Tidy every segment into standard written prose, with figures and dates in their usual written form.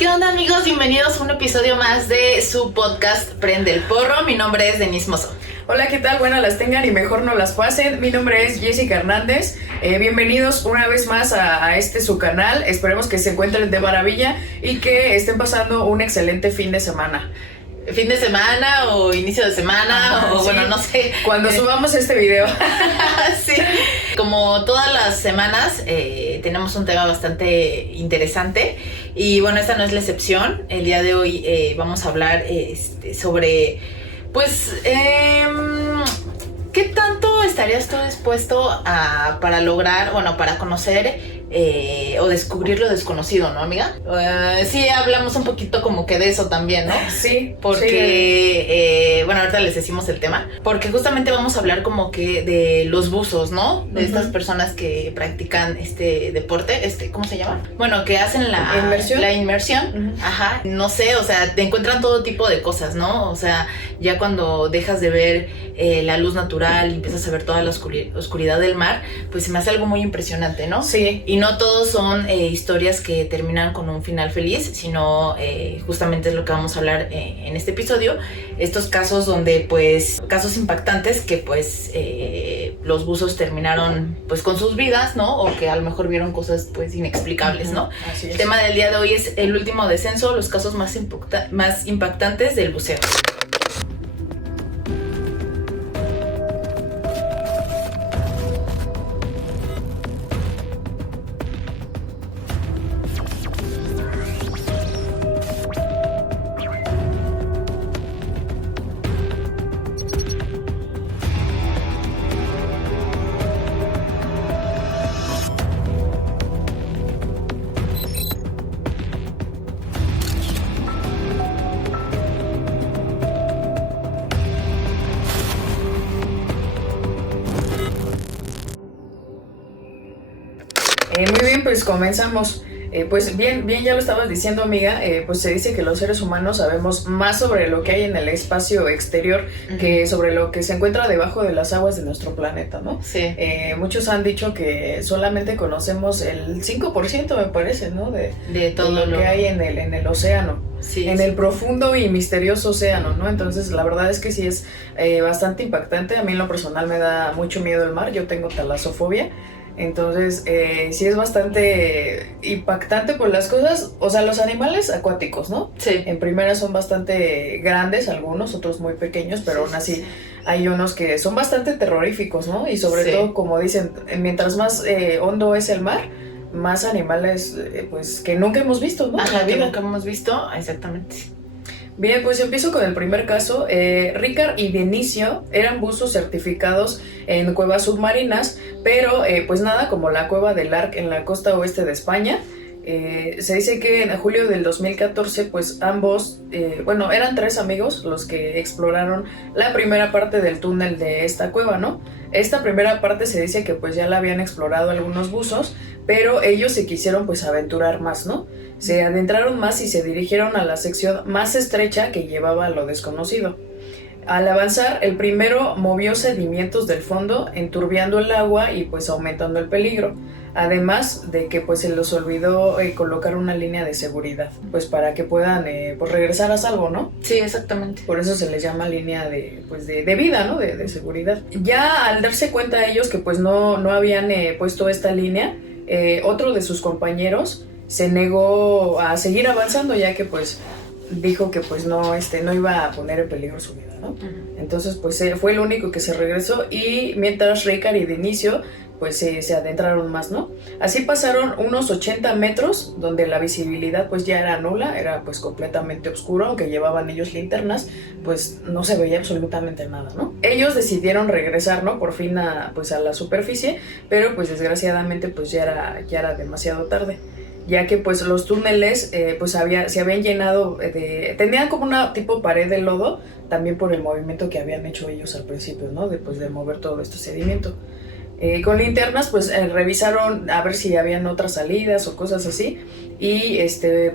¿Qué onda, amigos? Bienvenidos a un episodio más de su podcast Prende el Porro. Mi nombre es Denise Mozo. Hola, ¿qué tal? Bueno, las tengan y mejor no las pasen. Mi nombre es Jessica Hernández. Bienvenidos una vez más a este su canal. Esperemos que se encuentren de maravilla y que estén pasando un excelente fin de semana. Fin de semana o inicio de semana o sí. Bueno, no sé. Cuando subamos este video. Sí. Como todas las semanas tenemos un tema bastante interesante y bueno, esta no es la excepción. El día de hoy vamos a hablar sobre pues ¿qué tanto estarías tú dispuesto para lograr, para conocer o descubrir lo desconocido, ¿no, amiga? Sí, hablamos un poquito como que de eso también, ¿no? Sí. Porque, ahorita les decimos el tema, porque justamente vamos a hablar como que de los buzos, ¿no? De estas personas que practican este deporte, ¿cómo se llama? Bueno, que hacen la inmersión. Ajá. No sé, o sea, te encuentran todo tipo de cosas, ¿no? O sea, ya cuando dejas de ver la luz natural y empiezas a ver toda la oscuridad del mar, pues se me hace algo muy impresionante, ¿no? Sí. Y no todos son historias que terminan con un final feliz, sino justamente es lo que vamos a hablar en este episodio. Estos casos donde, pues, casos impactantes que, pues, los buzos terminaron, pues, con sus vidas, ¿no? O que a lo mejor vieron cosas, pues, inexplicables, ¿no? Así es. El tema del día de hoy es el último descenso, los casos más impactantes del buceo. Muy bien, pues comenzamos. Pues bien, ya lo estabas diciendo, amiga, pues se dice que los seres humanos sabemos más sobre lo que hay en el espacio exterior que sobre lo que se encuentra debajo de las aguas de nuestro planeta, ¿no? Sí. Muchos han dicho que solamente conocemos el 5%, me parece, ¿no? De todo lo que hay en el océano. Sí, en sí. el profundo y misterioso océano, ¿no? Entonces, la verdad es que sí es bastante impactante. A mí en lo personal me da mucho miedo el mar, yo tengo talasofobia. Entonces, sí es bastante impactante por las cosas, o sea, los animales acuáticos, ¿no? Sí. En primera son bastante grandes algunos, otros muy pequeños, pero aún así hay unos que son bastante terroríficos, ¿no? Y sobre todo, como dicen, mientras más hondo es el mar, más animales, pues, que nunca hemos visto, ¿no? Ajá, que nunca hemos visto, exactamente. Bien, pues empiezo con el primer caso. Ricard y Dionisio eran buzos certificados en cuevas submarinas, pero pues nada como la cueva del Arc en la costa oeste de España. Se dice que en julio del 2014, pues ambos, eran 3 amigos los que exploraron la primera parte del túnel de esta cueva, ¿no? Esta primera parte se dice que pues ya la habían explorado algunos buzos, pero ellos se quisieron pues aventurar más, ¿no? Se adentraron más y se dirigieron a la sección más estrecha que llevaba a lo desconocido. Al avanzar, el primero movió sedimentos del fondo, enturbiando el agua y pues aumentando el peligro. Además de que pues se les olvidó colocar una línea de seguridad, pues para que puedan pues regresar a salvo, ¿no? Sí, exactamente. Por eso se les llama línea de vida, ¿no? De seguridad. Ya al darse cuenta ellos que pues no habían puesto esta línea, otro de sus compañeros se negó a seguir avanzando, ya que pues dijo que pues no iba a poner en peligro su vida, ¿no? Entonces pues fue el único que se regresó, y mientras Ricard y Dionisio pues se adentraron más, ¿no? Así pasaron unos 80 metros donde la visibilidad pues ya era nula, era pues completamente oscuro, aunque llevaban ellos linternas, pues no se veía absolutamente nada, ¿no? Ellos decidieron regresar, ¿no? Por fin a la superficie, pero pues desgraciadamente pues ya era demasiado tarde, ya que pues los túneles pues se habían llenado tenían como una tipo pared de lodo, también por el movimiento que habían hecho ellos al principio, ¿no? De mover todo este sedimento. Con linternas pues revisaron a ver si habían otras salidas o cosas así, y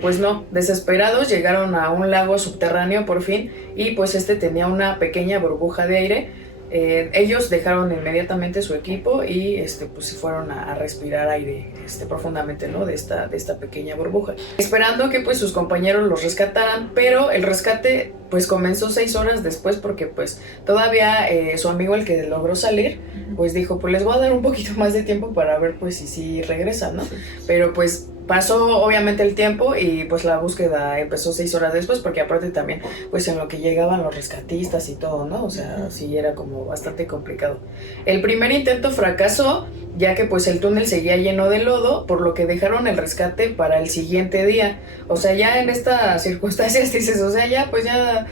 pues no, desesperados llegaron a un lago subterráneo por fin, y pues tenía una pequeña burbuja de aire Ellos dejaron inmediatamente su equipo y pues se fueron a respirar aire profundamente, ¿no? de esta pequeña burbuja, esperando que pues sus compañeros los rescataran, pero el rescate pues comenzó 6 horas después, porque pues todavía su amigo, el que logró salir, pues dijo, pues les voy a dar un poquito más de tiempo para ver pues si regresan, ¿no? Sí. Pero pues pasó obviamente el tiempo y pues la búsqueda empezó 6 horas después, porque aparte también pues en lo que llegaban los rescatistas y todo, ¿no? O sea, sí era como bastante complicado. El primer intento fracasó, ya que pues el túnel seguía lleno de lodo, por lo que dejaron el rescate para el siguiente día. O sea, ya en estas circunstancias dices, o sea, ya pues ya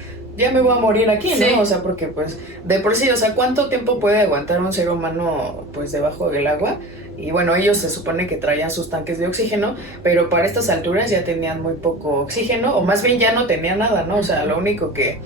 me voy a morir aquí, ¿no? Sí. O sea, porque pues de por sí, o sea, ¿cuánto tiempo puede aguantar un ser humano pues debajo del agua? Y bueno, ellos se supone que traían sus tanques de oxígeno, pero para estas alturas ya tenían muy poco oxígeno, o más bien ya no tenían nada, ¿no? O sea, lo único que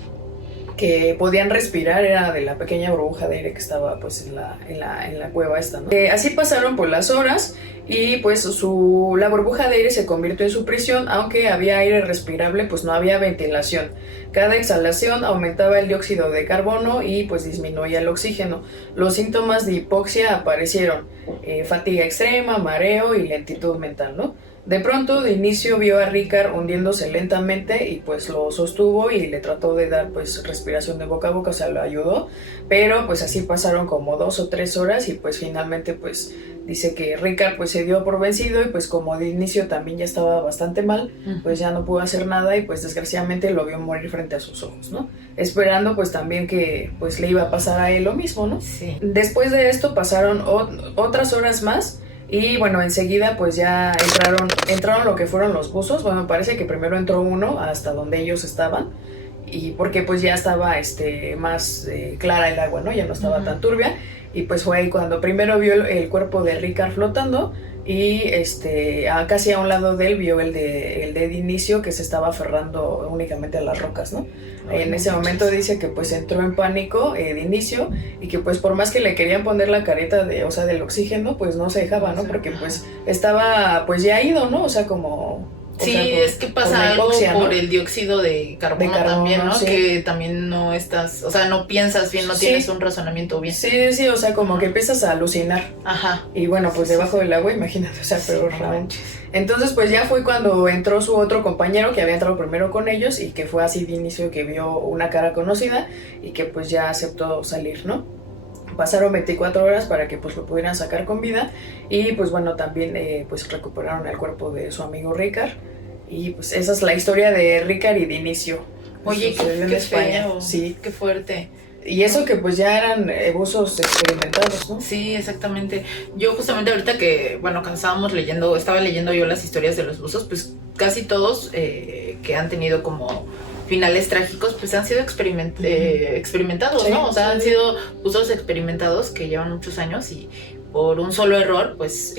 podían respirar era de la pequeña burbuja de aire que estaba pues en la cueva esta, ¿no? Así pasaron pues las horas y pues la burbuja de aire se convirtió en su prisión. Aunque había aire respirable, pues no había ventilación. Cada exhalación aumentaba el dióxido de carbono y pues disminuía el oxígeno. Los síntomas de hipoxia aparecieron, fatiga extrema, mareo y lentitud mental, ¿no? De pronto, de inicio vio a Ricard hundiéndose lentamente y pues lo sostuvo y le trató de dar pues respiración de boca a boca, o sea, lo ayudó, pero pues así pasaron como 2 o 3 horas y pues finalmente pues dice que Ricard pues se dio por vencido y pues como de inicio también ya estaba bastante mal, pues ya no pudo hacer nada y pues desgraciadamente lo vio morir frente a sus ojos, ¿no? Esperando pues también que pues le iba a pasar a él lo mismo, ¿no? Sí. Después de esto pasaron otras horas más. Y bueno, enseguida pues ya entraron lo que fueron los buzos. Bueno, me parece que primero entró uno hasta donde ellos estaban, y porque pues ya estaba más clara el agua, ¿no? Ya no estaba tan turbia. Y pues fue ahí cuando primero vio el cuerpo de Ricard flotando, y casi a un lado de él vio el de inicio, que se estaba aferrando únicamente a las rocas, ¿no? En ese momento dice que pues entró en pánico de inicio, y que pues por más que le querían poner la careta del oxígeno, pues no se dejaba, ¿no? Porque pues estaba pues ya ido, ¿no? O sea, como... Sí, es que pasa algo por el dióxido de carbono también, ¿no? Sí. Que también no estás, o sea, no piensas bien, no tienes un razonamiento bien. Sí, o sea, como que empiezas a alucinar. Ajá. Y bueno, pues debajo del agua, imagínate, o sea, peor. Entonces, pues ya fue cuando entró su otro compañero, que había entrado primero con ellos, y que fue así de inicio que vio una cara conocida, y que pues ya aceptó salir, ¿no? Pasaron 24 horas para que pues lo pudieran sacar con vida, y pues bueno, también pues recuperaron el cuerpo de su amigo Ricard, y pues esa es la historia de Ricard y de inicio. Oye, qué feo. Sí. Qué fuerte. Y eso que pues ya eran buzos experimentados, ¿no? Sí, exactamente. Yo justamente ahorita que, bueno, cuando estaba leyendo yo las historias de los buzos, pues casi todos que han tenido como finales trágicos, pues han sido experimentados, sí, ¿no? O sea, han sido buzos experimentados que llevan muchos años, y por un solo error, pues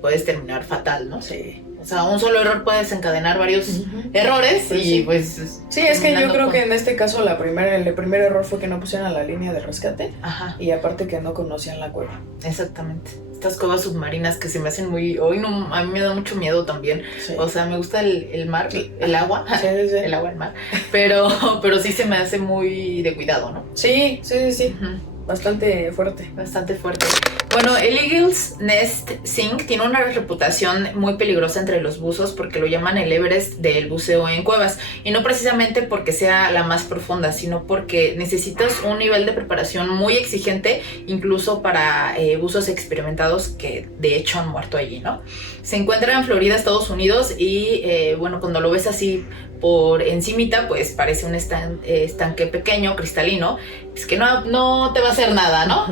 puedes terminar fatal, ¿no? Sí. O sea, un solo error puede desencadenar varios errores, pues, y pues... Sí, es que yo creo que en este caso el primer error fue que no pusieron la línea de rescate. Ajá. Y aparte que no conocían la cueva. Exactamente. Estas cuevas submarinas que se me hacen muy... a mí me da mucho miedo también. Sí. O sea, me gusta el mar, el agua. Sí. El agua, el mar. Pero sí se me hace muy de cuidado, ¿no? Sí. Bastante fuerte. Bastante fuerte. Bueno, el Eagle's Nest Sink tiene una reputación muy peligrosa entre los buzos, porque lo llaman el Everest del buceo en cuevas, y no precisamente porque sea la más profunda, sino porque necesitas un nivel de preparación muy exigente, incluso para buzos experimentados que de hecho han muerto allí, ¿no? Se encuentra en Florida, Estados Unidos, y bueno, cuando lo ves así por encimita, pues parece un estanque pequeño, cristalino, es que no te va a hacer nada, ¿no?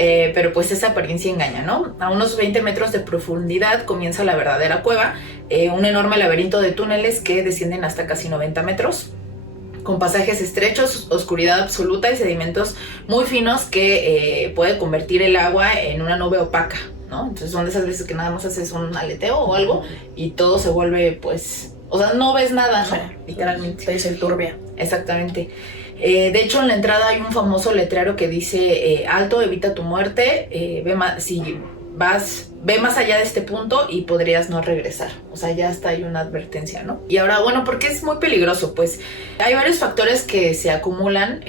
Pero pues esa apariencia engaña, ¿no? A unos 20 metros de profundidad comienza la verdadera cueva, un enorme laberinto de túneles que descienden hasta casi 90 metros, con pasajes estrechos, oscuridad absoluta y sedimentos muy finos que puede convertir el agua en una nube opaca, ¿no? Entonces son de esas veces que nada más haces un aleteo o algo y todo se vuelve, pues... O sea, no ves nada, ¿no? Sí, literalmente. Te dice turbia. Exactamente. De hecho, en la entrada hay un famoso letrero que dice alto, evita tu muerte, si vas ve más allá de este punto y podrías no regresar. O sea, ya está ahí una advertencia, ¿no? Y ahora, bueno, ¿por qué es muy peligroso? Pues hay varios factores que se acumulan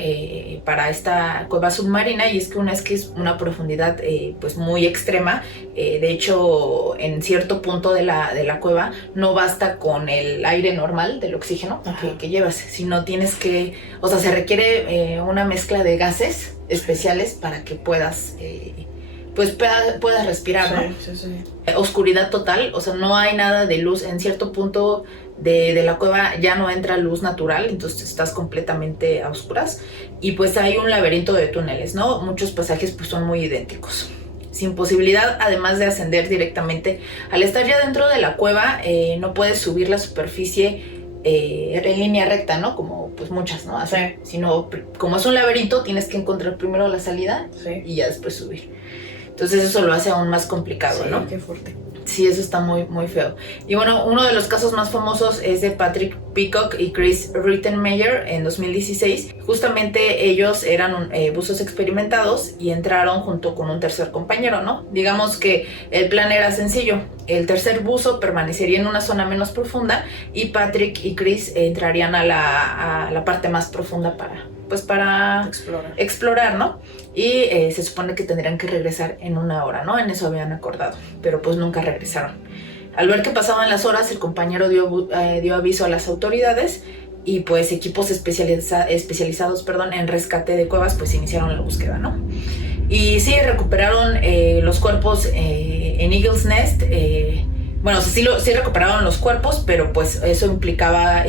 para esta cueva submarina, y es que una es que es una profundidad pues muy extrema. De hecho, en cierto punto de la cueva no basta con el aire normal del oxígeno que llevas, sino tienes que, o sea, se requiere una mezcla de gases especiales para que puedas pues puedas respirar, ¿no? Sí. Oscuridad total, o sea, no hay nada de luz. En cierto punto de la cueva ya no entra luz natural, entonces estás completamente a oscuras, y pues hay un laberinto de túneles, ¿no? Muchos pasajes pues son muy idénticos, sin posibilidad además de ascender directamente. Al estar ya dentro de la cueva no puedes subir la superficie en línea recta, ¿no? Como pues muchas, ¿no? Así, sino como es un laberinto, tienes que encontrar primero la salida y ya después subir. Entonces eso lo hace aún más complicado, ¿no? Qué fuerte. Sí, eso está muy, muy feo. Y bueno, uno de los casos más famosos es de Patrick Peacock y Chris Rittenmeyer en 2016. Justamente ellos eran buzos experimentados y entraron junto con un tercer compañero, ¿no? Digamos que el plan era sencillo. El tercer buzo permanecería en una zona menos profunda y Patrick y Chris entrarían a la parte más profunda para explorar, ¿no? Y se supone que tendrían que regresar en 1 hora, ¿no? En eso habían acordado, pero pues nunca regresaron. Al ver que pasaban las horas, el compañero dio aviso a las autoridades y pues equipos especializados en rescate de cuevas pues iniciaron la búsqueda, ¿no? Y sí, recuperaron los cuerpos en Eagle's Nest. Bueno, sí recuperaron los cuerpos, pero pues eso implicaba...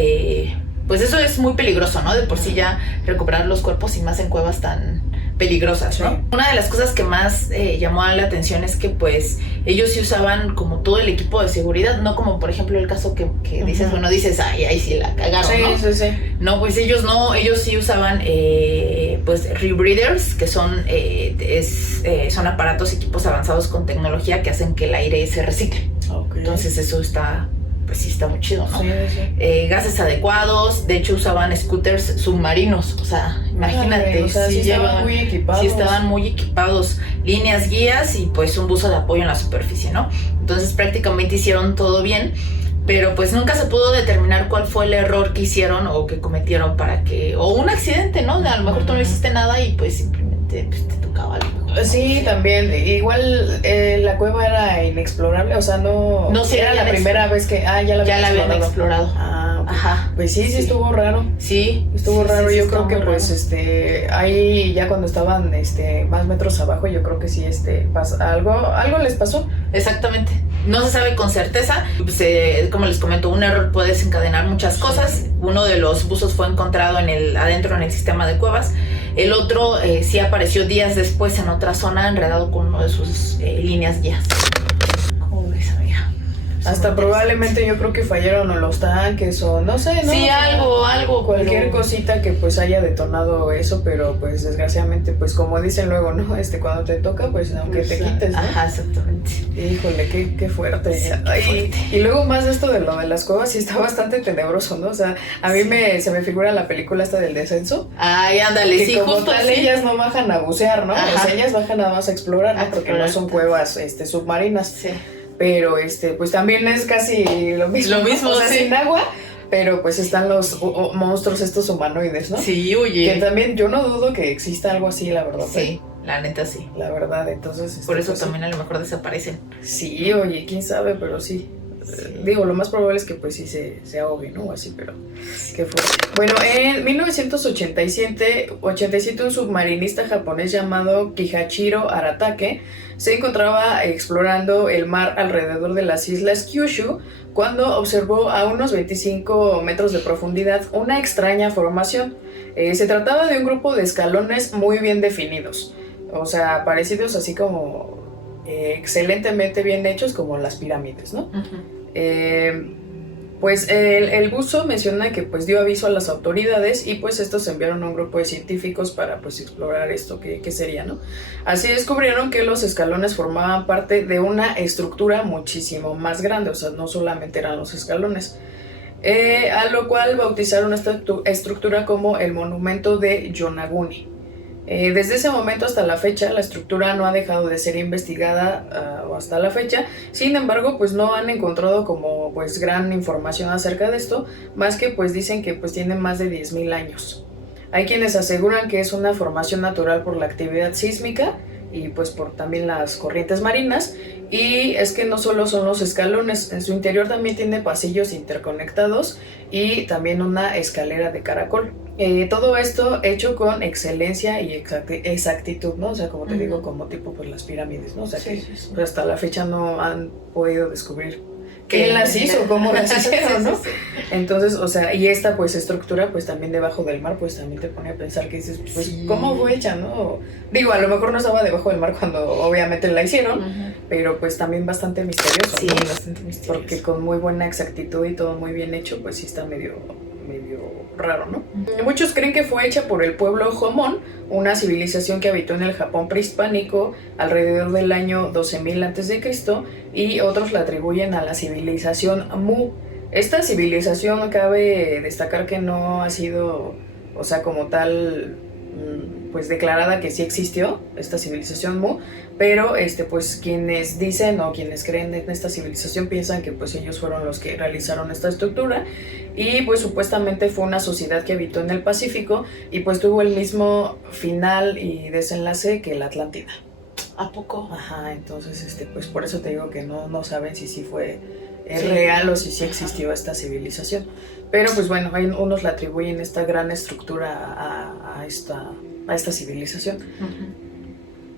pues eso es muy peligroso, ¿no? De por sí ya recuperar los cuerpos y más en cuevas tan peligrosas, ¿no? Una de las cosas que más llamó la atención es que pues ellos sí usaban como todo el equipo de seguridad, no como por ejemplo el caso que dices, bueno, dices, ahí sí la cagaron, ¿no? Sí. No, pues ellos sí usaban pues rebreathers, que son aparatos, equipos avanzados con tecnología que hacen que el aire se recicle. Entonces eso está... pues sí está muy chido, ¿no? Sí. Gases adecuados, de hecho usaban scooters submarinos, o sea, imagínate. O sea, sí estaban muy equipados. Sí estaban muy equipados, líneas guías y pues un buzo de apoyo en la superficie, ¿no? Entonces prácticamente hicieron todo bien, pero pues nunca se pudo determinar cuál fue el error que hicieron o que cometieron o un accidente, ¿no? A lo mejor tú no hiciste nada y pues simplemente pues, te tocaba algo. Sí, también. Igual la cueva era inexplorable, o sea, no era la primera vez que ya la habían explorado. Okay. Ajá. Pues sí, estuvo raro. Sí, estuvo raro. Sí, yo creo que pues raro. Ahí ya cuando estaban más metros abajo, yo creo que sí algo les pasó. Exactamente. No se sabe con certeza. Pues, como les comento, un error puede desencadenar muchas cosas. Uno de los buzos fue encontrado adentro en el sistema de cuevas. El otro sí apareció días después en otra zona enredado con uno de sus líneas guías. ¿Cómo ves, amiga? Hasta probablemente yo creo que fallaron los tanques o no sé, ¿no? Sí, algo. Cualquier cosita que pues haya detonado eso, pero pues desgraciadamente, pues como dicen luego, ¿no? Cuando te toca, pues aunque te quites, ¿no? Ajá, exactamente. Híjole, qué fuerte. Sí, qué fuerte. Y luego más de esto de lo de las cuevas, sí está bastante tenebroso, ¿no? O sea, a mí se me figura la película esta del descenso. Ay, ándale, que sí, como justo tal, ellas no bajan a bucear, ¿no? Ajá. O sea, ellas bajan nada más a explorar, ¿no? Porque no son cuevas submarinas. Sí. Pero pues también es casi lo mismo. Lo mismo, o sea, sí. sin agua, pero pues están los monstruos estos humanoides, ¿no? Sí, oye. Que también yo no dudo que exista algo así, la verdad. Sí, la neta sí. La verdad, entonces... Por eso pues, también a lo mejor desaparecen. Sí, oye, quién sabe, pero sí. Digo, lo más probable es que pues sí se ahogue, ¿no? Así, pero qué fuerte. Bueno, en 1987 un submarinista japonés llamado Kihachiro Aratake se encontraba explorando el mar alrededor de las islas Kyushu cuando observó a unos 25 metros de profundidad una extraña formación. Se trataba de un grupo de escalones muy bien definidos, o sea, parecidos así como excelentemente bien hechos como las pirámides, ¿no? Uh-huh. Pues el buzo menciona que pues dio aviso a las autoridades y pues estos enviaron a un grupo de científicos para pues explorar esto que sería, ¿no? Así descubrieron que los escalones formaban parte de una estructura muchísimo más grande, o sea, no solamente eran los escalones, a lo cual bautizaron esta estructura como el monumento de Yonaguni. Desde ese momento hasta la fecha, la estructura no ha dejado de ser investigada o hasta la fecha. Sin embargo, pues no han encontrado como pues gran información acerca de esto, más que pues dicen que pues tiene más de 10,000 años. Hay quienes aseguran que es una formación natural por la actividad sísmica y pues por también las corrientes marinas, y es que no solo son los escalones, en su interior también tiene pasillos interconectados y también una escalera de caracol. Todo esto hecho con excelencia y exactitud, ¿no? O sea, como te digo, como tipo pues las pirámides, ¿no? O sea, que pues, hasta la fecha no han podido descubrir quién las hizo, cómo las hicieron, ¿no? Entonces, o sea, y esta pues estructura pues también debajo del mar pues también te pone a pensar que dices, pues ¿cómo fue hecha, no? Digo, a lo mejor no estaba debajo del mar cuando obviamente la hicieron, pero pues también bastante misterioso, sí, ¿no? bastante misterioso. Porque con muy buena exactitud y todo muy bien hecho, pues sí está medio raro, ¿no? Muchos creen que fue hecha por el pueblo Jomon, una civilización que habitó en el Japón prehispánico alrededor del año 12,000 a.C., y otros la atribuyen a la civilización Mu. Esta civilización cabe destacar que no ha sido, o sea, como tal, pues declarada que sí existió esta civilización Mu, pero pues quienes dicen o quienes creen en esta civilización piensan que pues ellos fueron los que realizaron esta estructura, y pues supuestamente fue una sociedad que habitó en el Pacífico y pues tuvo el mismo final y desenlace que la Atlántida. ¿A poco? Ajá, entonces pues por eso te digo que no saben si sí fue real o si sí existió esta civilización. Pero pues bueno, hay unos la atribuyen esta gran estructura a esta civilización.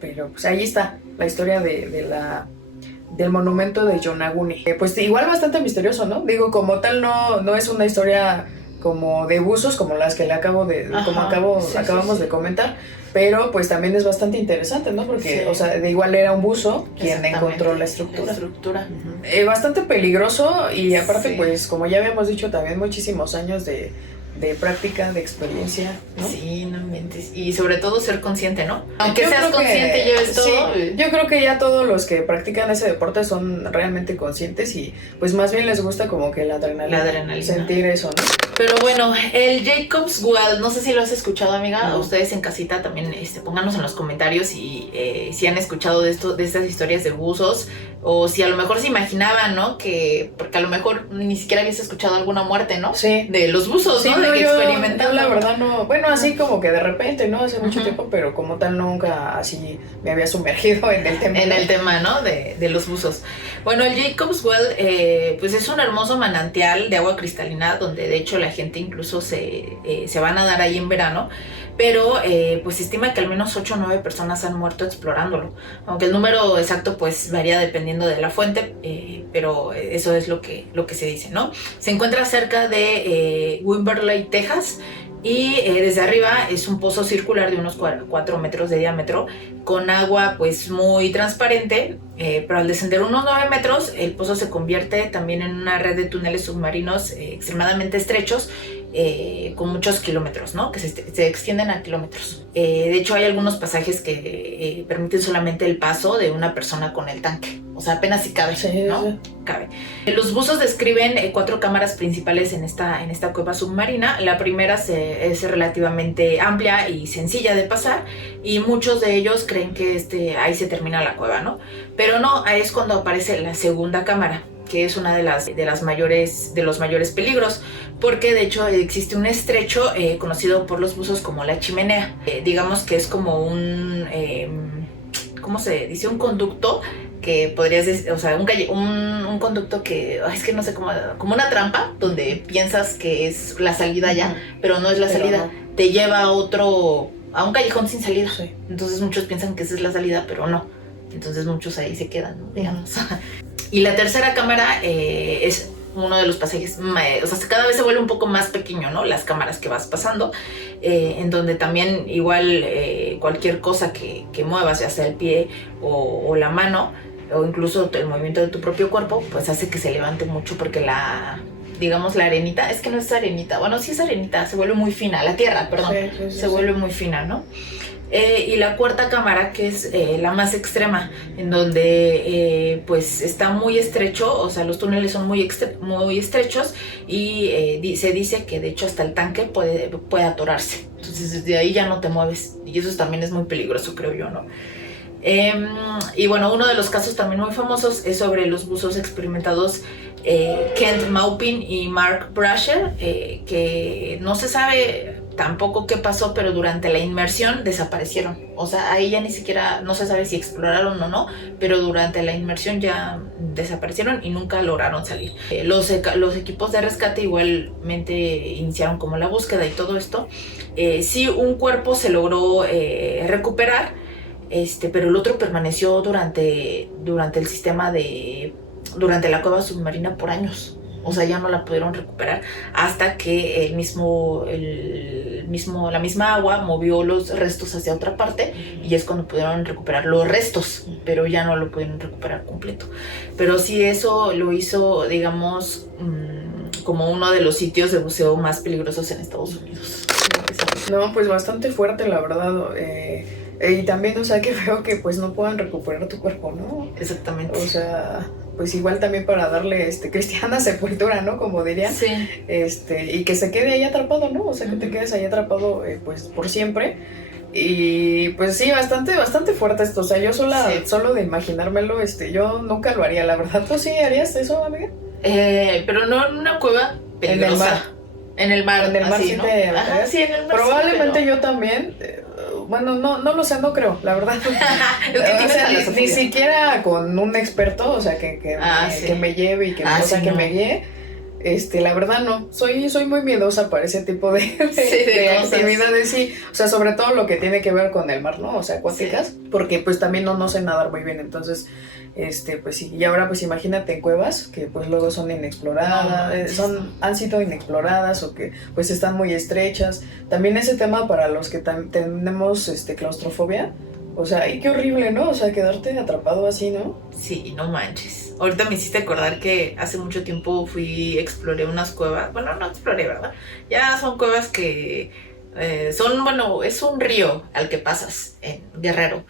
Pero pues ahí está la historia del monumento de Yonaguni. Pues igual bastante misterioso, ¿no? Digo, como tal no es una historia como de buzos como las que acabamos de comentar, pero pues también es bastante interesante, ¿no? Porque, o sea, de igual era un buzo quien encontró la estructura. Bastante peligroso y aparte, pues como ya habíamos dicho, también muchísimos años de práctica, de experiencia, ¿no? Sí, no mientes. Y sobre todo ser consciente, ¿no? Aunque seas consciente, lleves todo. Sí, yo creo que ya todos los que practican ese deporte son realmente conscientes y pues más bien les gusta como que la adrenalina. Sentir eso, ¿no? Pero bueno, el Jacob's Well, no sé si lo has escuchado, amiga. Ustedes en casita también pónganos en los comentarios y si han escuchado de estas historias de buzos, o si a lo mejor se imaginaban, ¿no? Porque a lo mejor ni siquiera habías escuchado alguna muerte, ¿no? Sí. De los buzos, ¿no? De que experimentando. Yo la verdad no, bueno, así como que de repente, ¿no? Hace mucho tiempo, pero como tal nunca así me había sumergido en el tema. En el tema, ¿no? De los buzos. Bueno, el Jacob's Well, pues es un hermoso manantial de agua cristalina donde de hecho la gente incluso se va a nadar ahí en verano, pero pues se estima que al menos 8 o 9 personas han muerto explorándolo, aunque el número exacto pues varía dependiendo de la fuente, pero eso es lo que se dice, ¿no? Se encuentra cerca de Wimberley, Texas, y desde arriba es un pozo circular de unos 4 metros de diámetro con agua pues muy transparente, pero al descender unos 9 metros el pozo se convierte también en una red de túneles submarinos extremadamente estrechos, con muchos kilómetros, ¿no? Que se extienden a kilómetros. De hecho hay algunos pasajes que permiten solamente el paso de una persona con el tanque, o sea, apenas si cabe, ¿no? Sí. Cabe. Los buzos describen 4 cámaras principales en esta cueva submarina. La primera es relativamente amplia y sencilla de pasar, y muchos de ellos creen que ahí se termina la cueva, ¿no? Pero no, ahí es cuando aparece la segunda cámara, que es una de los mayores peligros, porque de hecho existe un estrecho conocido por los buzos como la chimenea. Digamos que es como un ¿cómo se dice? Un conducto que podrías decir, o sea, un conducto que, es que no sé, como una trampa donde piensas que es la salida ya, pero no es la salida, no. Te lleva a un callejón sin salida. Sí. Entonces muchos piensan que esa es la salida, pero no. Entonces muchos ahí se quedan, ¿no? Digamos. Y la tercera cámara es uno de los pasajes, o sea, cada vez se vuelve un poco más pequeño, ¿no? Las cámaras que vas pasando, en donde también igual cualquier cosa que muevas, ya sea el pie o la mano, o incluso el movimiento de tu propio cuerpo, pues hace que se levante mucho, porque la digamos, la arenita, es que no es arenita, bueno, sí es arenita, se vuelve muy fina, la tierra, perdón, se vuelve muy fina, ¿no? Y la cuarta cámara, que es la más extrema, en donde pues está muy estrecho, o sea, los túneles son muy estrechos y se dice que de hecho hasta el tanque puede atorarse. Entonces desde ahí ya no te mueves y eso también es muy peligroso, creo yo, ¿no? Y bueno, uno de los casos también muy famosos es sobre los buzos experimentados Kent Maupin y Mark Brasher, que no se sabe tampoco qué pasó, pero durante la inmersión desaparecieron. O sea, ahí ya ni siquiera no se sabe si exploraron o no, pero durante la inmersión ya desaparecieron y nunca lograron salir. Los equipos de rescate igualmente iniciaron como la búsqueda y todo esto. Sí, un cuerpo se logró recuperar, pero el otro permaneció durante el sistema durante la cueva submarina por años. O sea, ya no la pudieron recuperar hasta que la misma agua movió los restos hacia otra parte y es cuando pudieron recuperar los restos, pero ya no lo pudieron recuperar completo. Pero sí, eso lo hizo, digamos, como uno de los sitios de buceo más peligrosos en Estados Unidos. No, pues bastante fuerte, la verdad. Y también, o sea, que veo que pues no puedan recuperar tu cuerpo, ¿no? Exactamente. O sea, pues igual también para darle cristiana sepultura, ¿no? Como dirían. Sí. Y que se quede ahí atrapado, ¿no? O sea, que te quedes ahí atrapado pues por siempre. Y pues sí, bastante fuerte esto. O sea, yo solo de imaginármelo, yo nunca lo haría, la verdad. ¿Tú sí harías eso, amiga? Pero no en una cueva peligrosa. En el mar. En el mar así, sí ¿no? te... Ajá, sí, en el mar. Probablemente sí, yo también... Bueno, no lo sé, no creo, la verdad. O sea, ni siquiera con un experto, o sea, que me lleve y que me guíe. La verdad no, soy muy miedosa para ese tipo de actividades, sí. O sea, sobre todo lo que tiene que ver con el mar, ¿no? O sea, acuáticas, porque pues también no sé nadar muy bien, entonces... pues sí, y ahora pues imagínate en cuevas que pues luego son inexploradas, han sido inexploradas o que pues están muy estrechas. También ese tema para los que tenemos claustrofobia, o sea, y qué horrible, ¿no? O sea, quedarte atrapado así, ¿no? Sí, no manches. Ahorita me hiciste acordar que hace mucho tiempo exploré unas cuevas, bueno, no exploré, ¿verdad? Ya son cuevas que es un río al que pasas en Guerrero.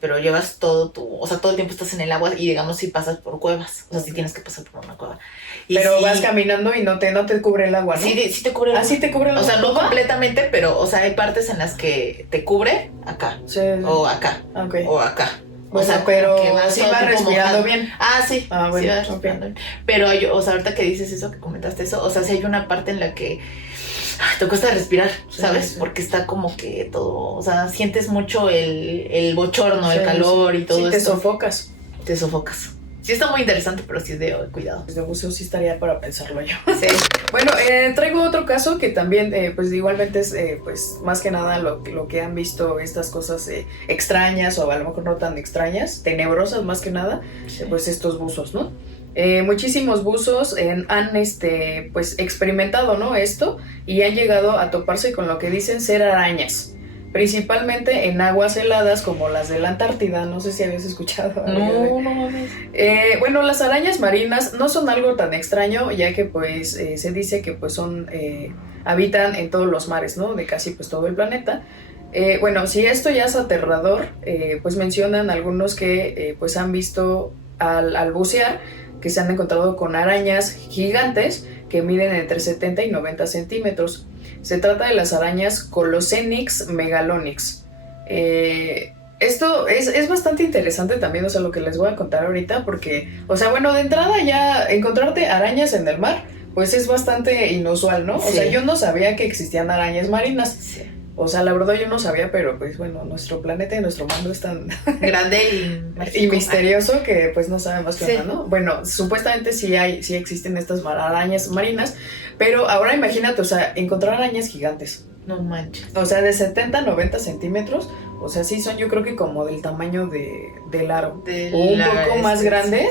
Pero llevas todo el tiempo estás en el agua y digamos si pasas por cuevas, o sea, si tienes que pasar por una cueva. Pero vas caminando y no te cubre el agua, ¿no? Sí te cubre el agua. ¿Ah, sí te cubre el agua? O sea, no completamente, pero, o sea, hay partes en las que te cubre acá, o acá, o acá. Bueno, o sea, pero sí vas respirando bien. Ah, sí, bueno, sí vas respirando bien. Pero, o sea, ahorita que dices eso, que comentaste eso, o sea, sí hay una parte en la que te cuesta respirar, ¿sabes? Sí. Porque está como que todo, o sea, sientes mucho el bochorno, el calor y todo eso. Te sofocas. Te sofocas. Sí está muy interesante, pero sí es de cuidado. De buceo sí estaría para pensarlo yo. Sí. Bueno, traigo otro caso que también, pues igualmente es, pues más que nada lo que han visto estas cosas extrañas o a lo mejor no tan extrañas, tenebrosas más que nada, sí. Pues estos buzos, ¿no? Muchísimos buzos han pues experimentado, ¿no? Esto y han llegado a toparse con lo que dicen ser arañas, principalmente en aguas heladas como las de la Antártida. No sé si habías escuchado. No. Bueno, las arañas marinas no son algo tan extraño, ya que pues se dice que pues habitan en todos los mares, ¿no? De casi pues todo el planeta. Bueno, si esto ya es aterrador, pues mencionan algunos que pues han visto al bucear que se han encontrado con arañas gigantes que miden entre 70 y 90 centímetros. Se trata de las arañas Colocenix megalonyx. Esto es bastante interesante también, o sea, lo que les voy a contar ahorita, porque, o sea, bueno, de entrada ya encontrarte arañas en el mar, pues es bastante inusual, ¿no? Sí. O sea, yo no sabía que existían arañas marinas. Sí. O sea, la verdad yo no sabía, pero pues bueno, nuestro planeta y nuestro mundo es tan grande y misterioso que pues no sabemos qué onda, ¿no? Bueno, supuestamente sí existen estas arañas marinas, pero ahora imagínate, o sea, encontrar arañas gigantes. No manches. O sea, de 70 a 90 centímetros, o sea, sí son yo creo que como del tamaño del aro. O un poco más grande,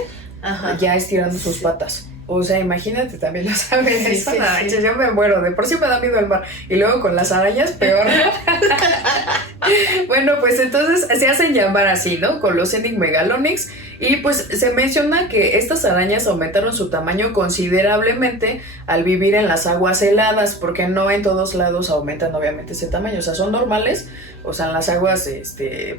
ya estirando sus patas. O sea, imagínate también, lo sabes. Sí, Eso, sí, no, sí. yo me muero. De por sí me da miedo el mar. Y luego con las arañas, peor. Bueno, pues entonces se hacen llamar así, ¿no? Coloseding megalonyx. Y pues se menciona que estas arañas aumentaron su tamaño considerablemente al vivir en las aguas heladas, porque no en todos lados aumentan obviamente ese tamaño. O sea, son normales, o sea, en las aguas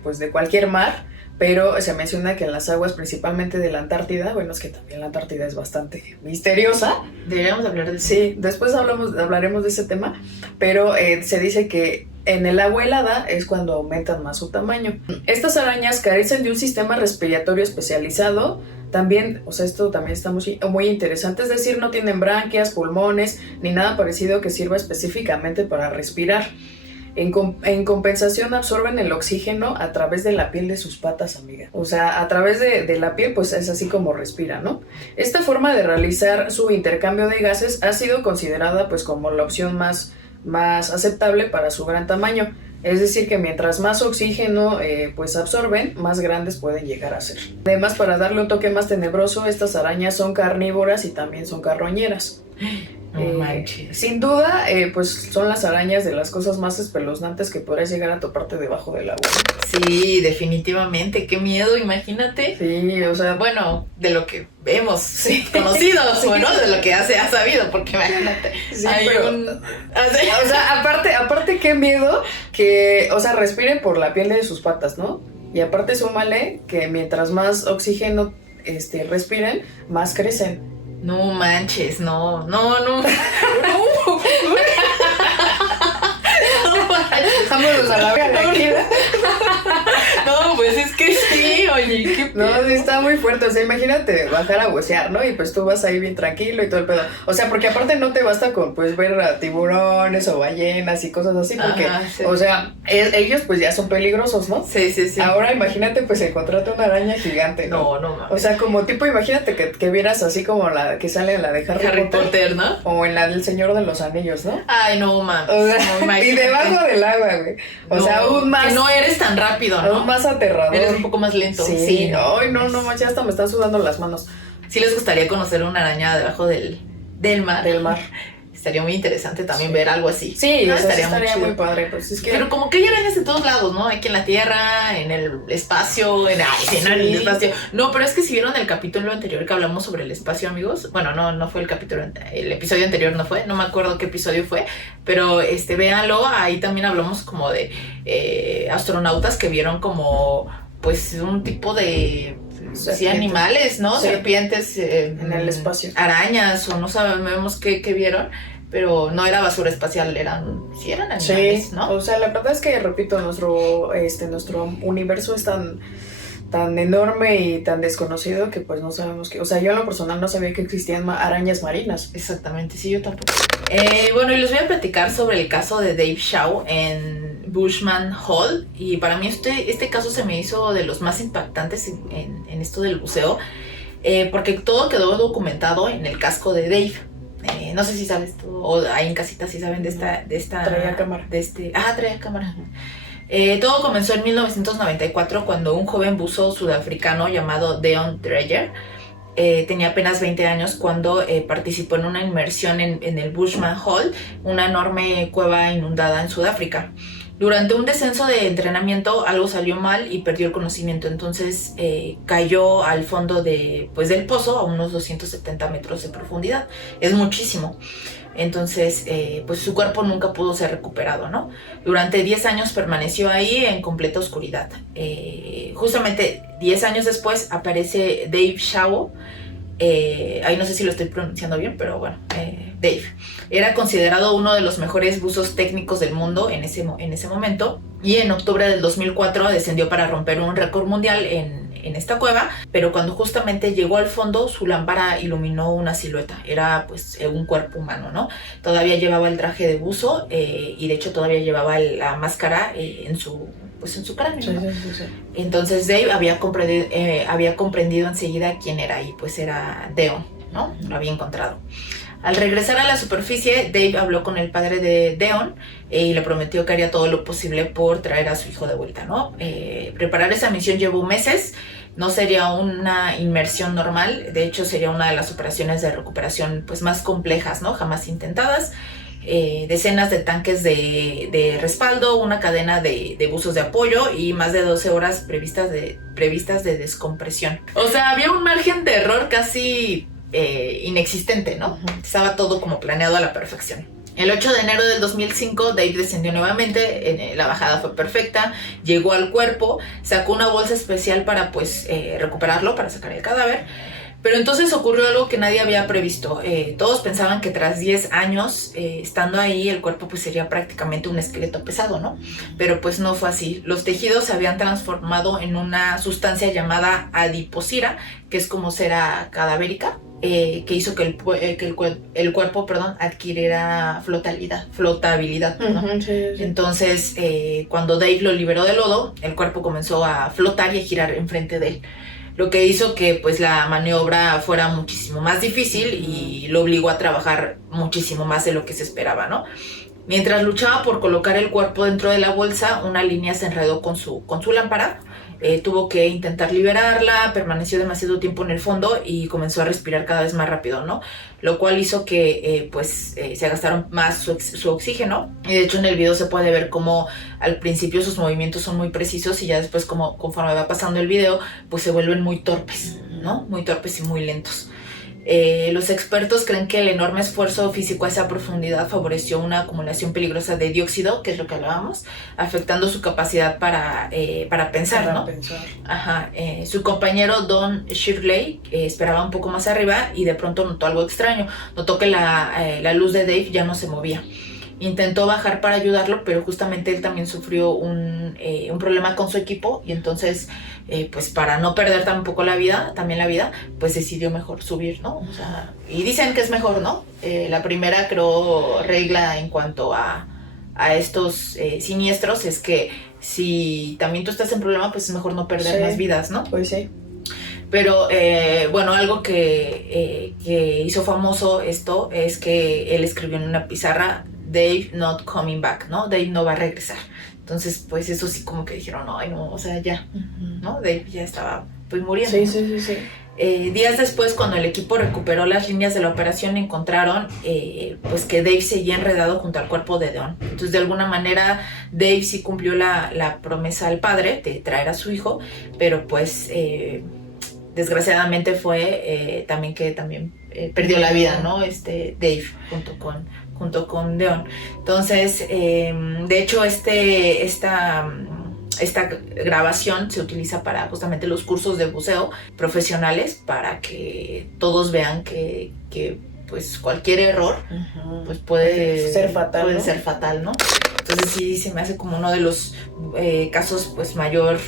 pues de cualquier mar. Pero se menciona que en las aguas principalmente de la Antártida, bueno, es que también la Antártida es bastante misteriosa. Deberíamos hablar de eso. Sí, después hablaremos de ese tema, pero se dice que en el agua helada es cuando aumentan más su tamaño. Estas arañas carecen de un sistema respiratorio especializado. También, o sea, esto también está muy interesante, es decir, no tienen branquias, pulmones, ni nada parecido que sirva específicamente para respirar. En compensación absorben el oxígeno a través de la piel de sus patas, amiga. O sea, a través de la piel, pues es así como respira, ¿no? Esta forma de realizar su intercambio de gases ha sido considerada pues como la opción más aceptable para su gran tamaño. Es decir, que mientras más oxígeno pues absorben, más grandes pueden llegar a ser. Además, para darle un toque más tenebroso, estas arañas son carnívoras y también son carroñeras. No manches. Sin duda, pues son las arañas de las cosas más espeluznantes que podrías llegar a toparte debajo del agua. Sí, definitivamente, qué miedo, imagínate. Sí, o sea, Bueno, de lo que hemos conocido, Sí. bueno, de lo que ha sabido, porque imagínate. sí, hay pero, o sea, aparte qué miedo que, o sea, respiren por la piel de sus patas, ¿no? Y aparte súmale que mientras más oxígeno respiren, más crecen. No manches, no. Vámonos a la verga de aquí. No, pues es que sí, oye, qué No, pedo. sí está muy fuerte, o sea, imagínate bajar a bucear, ¿no? Y pues tú vas ahí bien tranquilo y todo el pedo. O sea, porque aparte no te basta con pues ver a tiburones o ballenas y cosas así, porque, Ajá, sí. o sea, ellos pues ya son peligrosos, ¿no? Sí. Ahora imagínate pues encontrarte una araña gigante, ¿no? No mames. O sea, como tipo, imagínate que vieras así como la que sale en la de Harry Potter, ¿no? o en la del Señor de los Anillos, ¿no? Ay, no mames. O sea, no, y imagínate. debajo del agua, güey. O sea, aún más, Que no eres tan rápido, ¿no? aún más aterrador. Eres un poco más lento. Sí, ay, no, mames. manches, hasta me están sudando las manos Sí les gustaría conocer una araña debajo del mar. del mar. Estaría muy interesante también Sí. ver algo así. Sí, ¿no? o sea, sí estaría chido. muy padre, pues es que... Pero como que hay arañas en todos lados, ¿no? Aquí en la Tierra, en el espacio, en el Sí. espacio. No, pero es que si vieron el capítulo anterior que hablamos sobre el espacio, amigos. Bueno, no fue el episodio anterior no fue, no me acuerdo qué episodio fue, pero véanlo, ahí también hablamos como de astronautas que vieron como pues un tipo de animales, ¿no? Sí. Serpientes En el espacio. arañas o no sabemos qué vieron. Pero no era basura espacial, eran animales, Sí, ¿no? o sea, la verdad es que, repito, nuestro universo es tan enorme y tan desconocido que pues no sabemos que... O sea, yo en lo personal no sabía que existían arañas marinas. Exactamente, sí, yo tampoco. Bueno, y les voy a platicar sobre el caso de Dave Shaw en Bushman Hall. Y para mí este caso se me hizo de los más impactantes en esto del buceo, porque todo quedó documentado en el casco de Dave. No sé si sabes tú, o ahí en casita si saben de esta Traía cámara. Traía cámara. Todo comenzó en 1994 cuando un joven buzo sudafricano llamado Deon Dreyer tenía apenas 20 años cuando participó en una inmersión en el Bushman Hall, una enorme cueva inundada en Sudáfrica. Durante un descenso de entrenamiento algo salió mal y perdió el conocimiento, entonces cayó al fondo del pozo a unos 270 metros de profundidad. Es muchísimo. Entonces, pues su cuerpo nunca pudo ser recuperado, ¿no? Durante 10 años permaneció ahí en completa oscuridad. Justamente 10 años después aparece Dave Shaw. Ahí no sé si lo estoy pronunciando bien, pero bueno, Dave. Era considerado uno de los mejores buzos técnicos del mundo en ese momento, y en octubre del 2004 descendió para romper un récord mundial en esta cueva, pero cuando justamente llegó al fondo su lámpara iluminó una silueta, era pues un cuerpo humano, ¿no? Todavía llevaba el traje de buzo y de hecho todavía llevaba la máscara en su cráneo, ¿no? Sí. Entonces Dave había comprendido enseguida quién era y pues era Deon, ¿no? Lo había encontrado. Al regresar a la superficie, Dave habló con el padre de Deon y le prometió que haría todo lo posible por traer a su hijo de vuelta, ¿no? Preparar esa misión llevó meses, no sería una inmersión normal, de hecho sería una de las operaciones de recuperación pues más complejas, ¿no? Jamás intentadas. Decenas de tanques de respaldo, una cadena de buzos de apoyo y más de 12 horas previstas de descompresión. O sea, había un margen de error casi inexistente, ¿no? Estaba todo como planeado a la perfección. El 8 de enero del 2005, Dave descendió nuevamente, la bajada fue perfecta, llegó al cuerpo, sacó una bolsa especial para pues recuperarlo, para sacar el cadáver. Pero entonces ocurrió algo que nadie había previsto. Todos pensaban que tras 10 años estando ahí el cuerpo pues sería prácticamente un esqueleto pesado, ¿no? Pero pues no fue así. Los tejidos se habían transformado en una sustancia llamada adiposira, que es como cera cadavérica, que hizo que el cuerpo adquiriera flotabilidad. ¿No? Sí. Entonces cuando Dave lo liberó del lodo, el cuerpo comenzó a flotar y a girar enfrente de él, lo que hizo que pues la maniobra fuera muchísimo más difícil y lo obligó a trabajar muchísimo más de lo que se esperaba, ¿no? Mientras luchaba por colocar el cuerpo dentro de la bolsa, una línea se enredó con su lámpara. Tuvo que intentar liberarla, permaneció demasiado tiempo en el fondo y comenzó a respirar cada vez más rápido, ¿no? Lo cual hizo que se gastaron más su oxígeno. Y de hecho en el video se puede ver cómo al principio sus movimientos son muy precisos y ya después conforme va pasando el video pues se vuelven muy torpes, ¿no? Muy torpes y muy lentos. Los expertos creen que el enorme esfuerzo físico a esa profundidad favoreció una acumulación peligrosa de dióxido, que es lo que hablábamos, afectando su capacidad para pensar, ¿no? Ajá. Su compañero Don Shirley esperaba un poco más arriba y de pronto notó algo extraño. Notó que la luz de Dave ya no se movía. Intentó bajar para ayudarlo, pero justamente él también sufrió un problema con su equipo y entonces, pues para no perder tampoco la vida, pues decidió mejor subir, ¿no? O sea, y dicen que es mejor, ¿no? La primera, creo, regla en cuanto a estos siniestros es que si también tú estás en problema, pues es mejor no perder más vidas, ¿no? Pues sí. Pero bueno, algo que hizo famoso esto es que él escribió en una pizarra: Dave not coming back, ¿no? Dave no va a regresar. Entonces, pues eso sí como que dijeron, ay no, o sea, ya, ¿no? Dave ya estaba pues muriendo. Sí. Días después, cuando el equipo recuperó las líneas de la operación, encontraron pues que Dave seguía enredado junto al cuerpo de Deon. Entonces, de alguna manera, Dave sí cumplió la promesa al padre de traer a su hijo, pero pues desgraciadamente fue también perdió la vida, ¿no? Dave junto con Deon. Entonces, de hecho, esta grabación se utiliza para justamente los cursos de buceo profesionales, para que todos vean que pues cualquier error pues puede ser fatal, ¿no? Entonces sí se me hace como uno de los casos pues mejor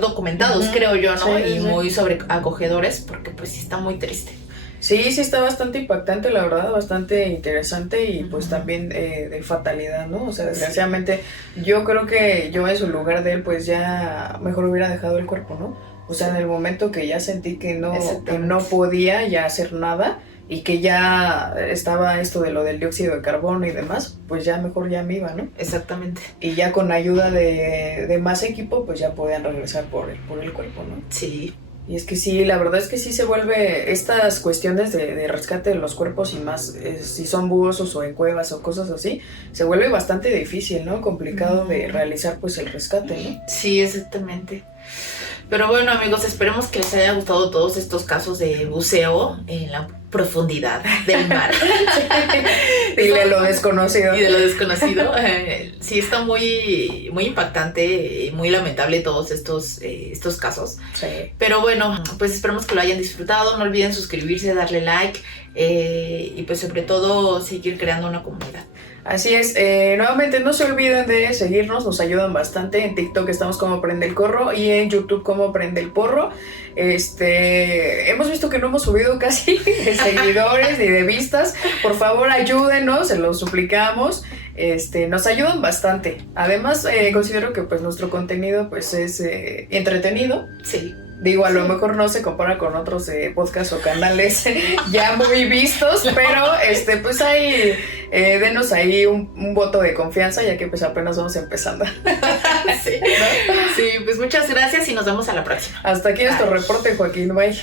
documentados, creo yo, ¿no? Y muy sobreacogedores, porque pues sí está muy triste. Sí, está bastante impactante, la verdad, bastante interesante y pues también de fatalidad, ¿no? O sea, desgraciadamente yo creo que yo en su lugar de él pues ya mejor hubiera dejado el cuerpo, ¿no? O sea, en el momento que ya sentí que no podía ya hacer nada y que ya estaba esto de lo del dióxido de carbono y demás, pues ya mejor ya me iba, ¿no? Exactamente. Y ya con ayuda de más equipo pues ya podían regresar por el cuerpo, ¿no? Sí. Y es que sí, la verdad es que sí se vuelve estas cuestiones de rescate de los cuerpos y más si son buzos o en cuevas o cosas así, se vuelve bastante difícil, ¿no? Complicado de realizar pues el rescate, ¿no? Sí, exactamente. Pero bueno, amigos, esperemos que les haya gustado todos estos casos de buceo en la profundidad del mar. Y de lo desconocido. Sí, está muy, muy impactante y muy lamentable todos estos casos. Sí. Pero bueno, pues esperemos que lo hayan disfrutado. No olviden suscribirse, darle like y pues sobre todo seguir creando una comunidad. Así es, nuevamente no se olviden de seguirnos, nos ayudan bastante. En TikTok estamos como Prende el Corro y en YouTube como Prende el Porro. Hemos visto que no hemos subido casi de seguidores ni de vistas. Por favor, ayúdenos, se los suplicamos. Nos ayudan bastante. Además, considero que pues nuestro contenido pues es entretenido. Sí. Digo, a lo mejor no se compara con otros podcasts o canales ya muy vistos, pero pues ahí denos ahí un voto de confianza, ya que pues apenas vamos empezando. Sí, ¿no? Sí, pues muchas gracias y nos vemos a la próxima. Hasta aquí nuestro reporte, Joaquín. Bye.